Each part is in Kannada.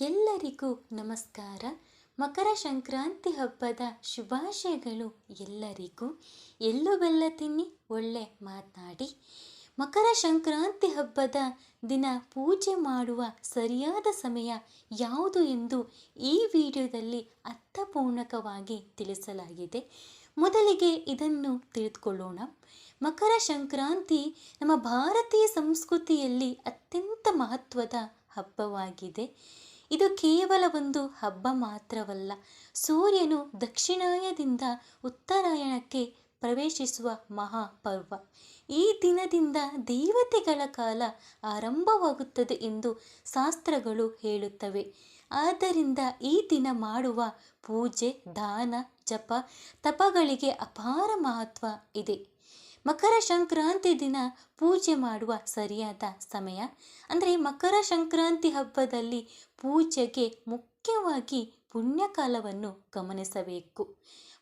ಎಲ್ಲರಿಗೂ ನಮಸ್ಕಾರ. ಮಕರ ಸಂಕ್ರಾಂತಿ ಹಬ್ಬದ ಶುಭಾಶಯಗಳು ಎಲ್ಲರಿಗೂ. ಎಲ್ಲೂ ಬೆಲ್ಲ ತಿನ್ನಿ, ಒಳ್ಳೆ ಮಾತನಾಡಿ. ಮಕರ ಸಂಕ್ರಾಂತಿ ಹಬ್ಬದ ದಿನ ಪೂಜೆ ಮಾಡುವ ಸರಿಯಾದ ಸಮಯ ಯಾವುದು ಎಂದು ಈ ವಿಡಿಯೋದಲ್ಲಿ ಅರ್ಥಪೂರ್ಣಕವಾಗಿ ತಿಳಿಸಲಾಗಿದೆ. ಮೊದಲಿಗೆ ಇದನ್ನು ತಿಳಿದುಕೊಳ್ಳೋಣ. ಮಕರ ಸಂಕ್ರಾಂತಿ ನಮ್ಮ ಭಾರತೀಯ ಸಂಸ್ಕೃತಿಯಲ್ಲಿ ಅತ್ಯಂತ ಮಹತ್ವದ ಹಬ್ಬವಾಗಿದೆ. ಇದು ಕೇವಲ ಒಂದು ಹಬ್ಬ ಮಾತ್ರವಲ್ಲ. ಸೂರ್ಯನು ದಕ್ಷಿಣಾಯದಿಂದ ಉತ್ತರಾಯಣಕ್ಕೆ ಪ್ರವೇಶಿಸುವ ಮಹಾಪರ್ವ. ಈ ದಿನದಿಂದ ದೇವತೆಗಳ ಕಾಲ ಆರಂಭವಾಗುತ್ತದೆ ಎಂದು ಶಾಸ್ತ್ರಗಳು ಹೇಳುತ್ತವೆ. ಆದ್ದರಿಂದ ಈ ದಿನ ಮಾಡುವ ಪೂಜೆ, ದಾನ, ಜಪ, ತಪಗಳಿಗೆ ಅಪಾರ ಮಹತ್ವ ಇದೆ. ಮಕರ ಸಂಕ್ರಾಂತಿ ದಿನ ಪೂಜೆ ಮಾಡುವ ಸರಿಯಾದ ಸಮಯ. ಅಂದರೆ ಮಕರ ಸಂಕ್ರಾಂತಿ ಹಬ್ಬದಲ್ಲಿ ಪೂಜೆಗೆ ಮುಖ್ಯವಾಗಿ ಪುಣ್ಯಕಾಲವನ್ನು ಗಮನಿಸಬೇಕು.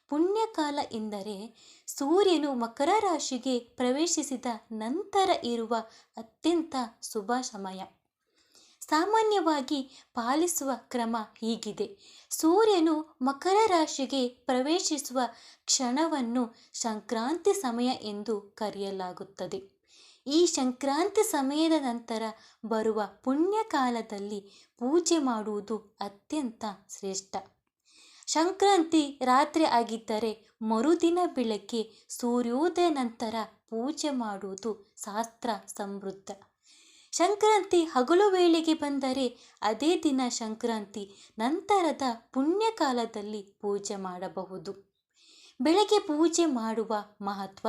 ಪುಣ್ಯಕಾಲ ಎಂದರೆ ಸೂರ್ಯನು ಮಕರ ರಾಶಿಗೆ ಪ್ರವೇಶಿಸಿದ ನಂತರ ಇರುವ ಅತ್ಯಂತ ಶುಭ ಸಮಯ. ಸಾಮಾನ್ಯವಾಗಿ ಪಾಲಿಸುವ ಕ್ರಮ ಹೀಗಿದೆ. ಸೂರ್ಯನು ಮಕರ ರಾಶಿಗೆ ಪ್ರವೇಶಿಸುವ ಕ್ಷಣವನ್ನು ಸಂಕ್ರಾಂತಿ ಸಮಯ ಎಂದು ಕರೆಯಲಾಗುತ್ತದೆ. ಈ ಸಂಕ್ರಾಂತಿ ಸಮಯದ ನಂತರ ಬರುವ ಪುಣ್ಯಕಾಲದಲ್ಲಿ ಪೂಜೆ ಮಾಡುವುದು ಅತ್ಯಂತ ಶ್ರೇಷ್ಠ. ಸಂಕ್ರಾಂತಿ ರಾತ್ರಿ ಆಗಿದ್ದರೆ ಮರುದಿನ ಬೆಳಗ್ಗೆ ಸೂರ್ಯೋದಯ ನಂತರ ಪೂಜೆ ಮಾಡುವುದು ಶಾಸ್ತ್ರ ಸಮೃದ್ಧ. ಸಂಕ್ರಾಂತಿ ಹಗಲು ವೇಳೆಗೆ ಬಂದರೆ ಅದೇ ದಿನ ಸಂಕ್ರಾಂತಿ ನಂತರದ ಪುಣ್ಯಕಾಲದಲ್ಲಿ ಪೂಜೆ ಮಾಡಬಹುದು. ಬೆಳಗ್ಗೆ ಪೂಜೆ ಮಾಡುವ ಮಹತ್ವ.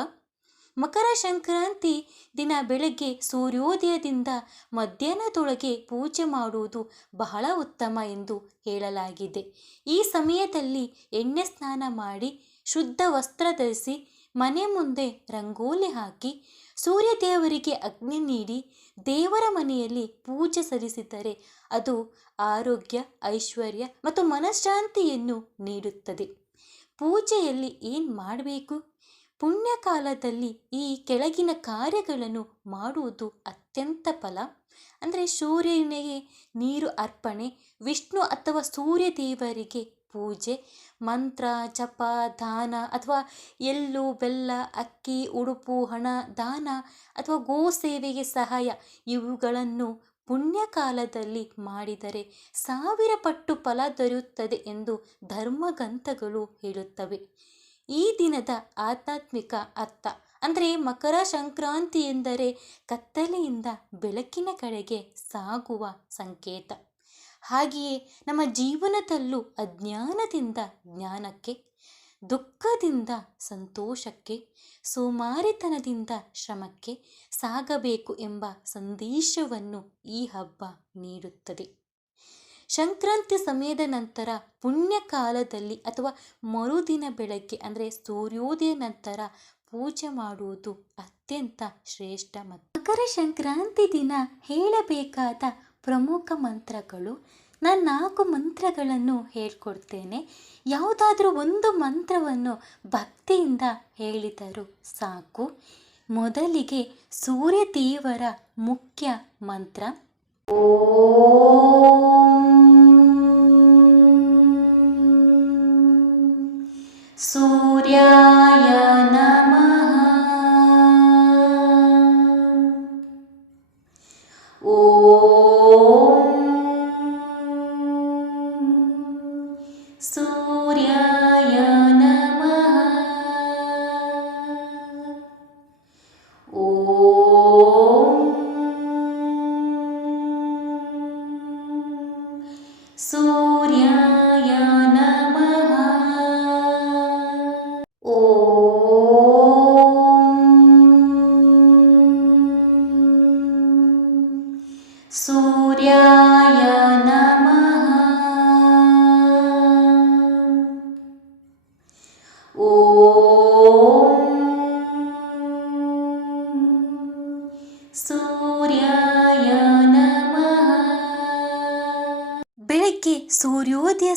ಮಕರ ಸಂಕ್ರಾಂತಿ ದಿನ ಬೆಳಗ್ಗೆ ಸೂರ್ಯೋದಯದಿಂದ ಮಧ್ಯಾಹ್ನದೊಳಗೆ ಪೂಜೆ ಮಾಡುವುದು ಬಹಳ ಉತ್ತಮ ಎಂದು ಹೇಳಲಾಗಿದೆ. ಈ ಸಮಯದಲ್ಲಿ ಎಣ್ಣೆ ಸ್ನಾನ ಮಾಡಿ ಶುದ್ಧ ವಸ್ತ್ರ ಧರಿಸಿ ಮನೆ ಮುಂದೆ ರಂಗೋಲಿ ಹಾಕಿ ಸೂರ್ಯ ದೇವರಿಗೆ ಅಗ್ನಿ ನೀಡಿ ದೇವರ ಮನೆಯಲ್ಲಿ ಪೂಜೆ ಸಲ್ಲಿಸಿದರೆ ಅದು ಆರೋಗ್ಯ, ಐಶ್ವರ್ಯ ಮತ್ತು ಮನಃಶಾಂತಿಯನ್ನು ನೀಡುತ್ತದೆ. ಪೂಜೆಯಲ್ಲಿ ಏನು ಮಾಡಬೇಕು? ಪುಣ್ಯಕಾಲದಲ್ಲಿ ಈ ಕೆಳಗಿನ ಕಾರ್ಯಗಳನ್ನು ಮಾಡುವುದು ಅತ್ಯಂತ ಫಲ. ಅಂದರೆ ಸೂರ್ಯನಿಗೆ ನೀರು ಅರ್ಪಣೆ, ವಿಷ್ಣು ಅಥವಾ ಸೂರ್ಯ ದೇವರಿಗೆ ಪೂಜೆ ಮಂತ್ರ ಚಪ ದಾನ ಅಥವಾ ಎಳ್ಳು, ಬೆಲ್ಲ, ಅಕ್ಕಿ, ಉಡುಪು, ಹಣ, ದಾನ ಅಥವಾ ಗೋ ಸೇವೆಗೆ ಸಹಾಯ ಇವುಗಳನ್ನು ಪುಣ್ಯಕಾಲದಲ್ಲಿ ಮಾಡಿದರೆ ಸಾವಿರ ಪಟ್ಟು ಫಲ ದೊರೆಯುತ್ತದೆ ಎಂದು ಧರ್ಮಗ್ರಂಥಗಳು ಹೇಳುತ್ತವೆ. ಈ ದಿನದ ಆಧ್ಯಾತ್ಮಿಕ ಅರ್ಥ ಅಂದರೆ ಮಕರ ಸಂಕ್ರಾಂತಿ ಎಂದರೆ ಕತ್ತಲೆಯಿಂದ ಬೆಳಕಿನ ಕಡೆಗೆ ಸಾಗುವ ಸಂಕೇತ. ಹಾಗೆಯೇ ನಮ್ಮ ಜೀವನದಲ್ಲೂ ಅಜ್ಞಾನದಿಂದ ಜ್ಞಾನಕ್ಕೆ, ದುಃಖದಿಂದ ಸಂತೋಷಕ್ಕೆ, ಸೋಮಾರಿತನದಿಂದ ಶ್ರಮಕ್ಕೆ ಸಾಗಬೇಕು ಎಂಬ ಸಂದೇಶವನ್ನು ಈ ಹಬ್ಬ ನೀಡುತ್ತದೆ. ಸಂಕ್ರಾಂತಿ ಸಮಯದ ನಂತರ, ಪುಣ್ಯಕಾಲದಲ್ಲಿ ಅಥವಾ ಮರುದಿನ ಬೆಳಗ್ಗೆ, ಅಂದರೆ ಸೂರ್ಯೋದಯ ನಂತರ ಪೂಜೆ ಮಾಡುವುದು ಅತ್ಯಂತ ಶ್ರೇಷ್ಠ ಮತ್ತು ಮಕರ ಸಂಕ್ರಾಂತಿ ದಿನ ಹೇಳಬೇಕಾದ ಪ್ರಮುಖ ಮಂತ್ರಗಳು. ನಾನು ನಾಲ್ಕು ಮಂತ್ರಗಳನ್ನು ಹೇಳ್ಕೊಡ್ತೇನೆ. ಯಾವುದಾದ್ರೂ ಒಂದು ಮಂತ್ರವನ್ನು ಭಕ್ತಿಯಿಂದ ಹೇಳಿದರೂ ಸಾಕು. ಮೊದಲಿಗೆ ಸೂರ್ಯ ದೇವರ ಮುಖ್ಯ ಮಂತ್ರ. ಸೂರ್ಯಾಯ ನಮಃ.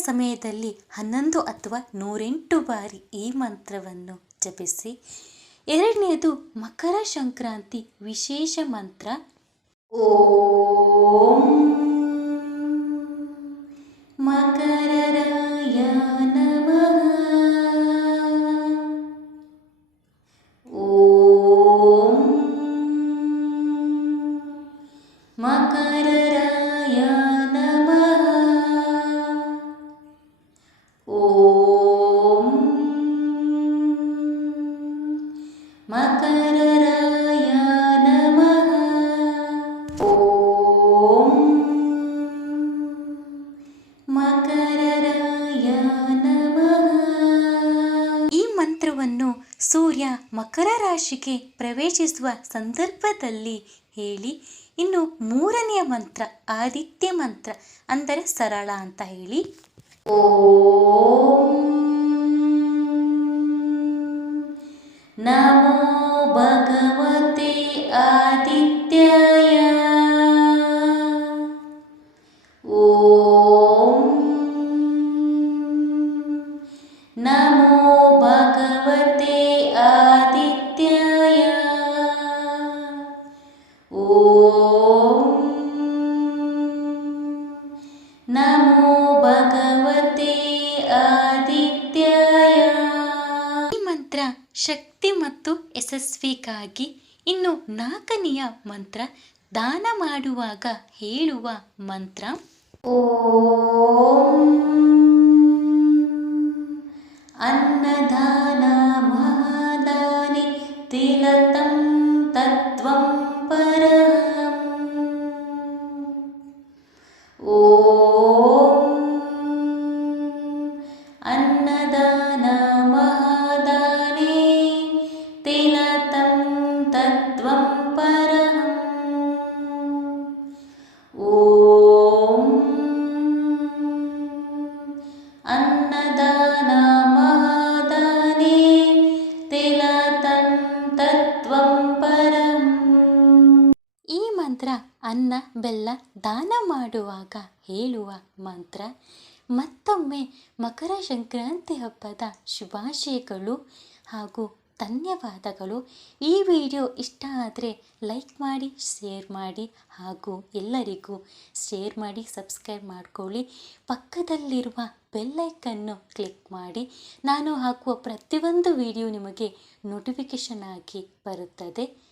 ಸಮಯದಲ್ಲಿ ಹನ್ನೊಂದು ಅಥವಾ ನೂರೆಂಟು ಬಾರಿ ಈ ಮಂತ್ರವನ್ನು ಜಪಿಸಿ. ಎರಡನೆಯದು ಮಕರ ಸಂಕ್ರಾಂತಿ ವಿಶೇಷ ಮಂತ್ರ. ಓಂ ಮಕರರಾಯ ಮಕರ ರಾಶಿಗೆ ಪ್ರವೇಶಿಸುವ ಸಂದರ್ಭದಲ್ಲಿ ಹೇಳಿ, ಇನ್ನು ಮೂರನೆಯ ಮಂತ್ರ, ಆದಿತ್ಯ ಮಂತ್ರ ಅಂದರೆ ಸರಳ ಅಂತ ಹೇಳಿ. ಓಂ ನಮೋ ಭಗವತೆ ಆದಿತ್ಯಯ. ಓಂ ನಮೋ ಭಗವತೆ ಆದಿತ್ಯಾಯ. ಈ ಮಂತ್ರ ಶಕ್ತಿ ಮತ್ತು ಯಶಸ್ವಿಗಾಗಿ ಇನ್ನು ನಾಲ್ಕನೆಯ ಮಂತ್ರ ದಾನ ಮಾಡುವಾಗ ಹೇಳುವ ಮಂತ್ರ. ಓಂ ಅನ್ನದಾನ ಮಹಾದಾನಿ ತಿಲತಂ ತತ್ವಂ ಪರಹಂ. ಓಂ ಮಂತ್ರ, ಅನ್ನ, ಬೆಲ್ಲ, ದಾನ ಮಾಡುವಾಗ ಹೇಳುವ ಮಂತ್ರ, ಮತ್ತೊಮ್ಮೆ ಮಕರ ಸಂಕ್ರಾಂತಿ ಹಬ್ಬದ ಶುಭಾಶಯಗಳು ಹಾಗೂ ಧನ್ಯವಾದಗಳು. ಈ ವಿಡಿಯೋ ಇಷ್ಟ ಆದರೆ ಲೈಕ್ ಮಾಡಿ, ಶೇರ್ ಮಾಡಿ ಹಾಗೂ ಎಲ್ಲರಿಗೂ ಶೇರ್ ಮಾಡಿ, ಸಬ್ಸ್ಕ್ರೈಬ್ ಮಾಡಿಕೊಳ್ಳಿ. ಪಕ್ಕದಲ್ಲಿರುವ ಬೆಲ್ಲೈಕನ್ನು ಕ್ಲಿಕ್ ಮಾಡಿ. ನಾನು ಹಾಕುವ ಪ್ರತಿಯೊಂದು ವಿಡಿಯೋ ನಿಮಗೆ ನೋಟಿಫಿಕೇಷನ್ ಆಗಿ ಬರುತ್ತದೆ.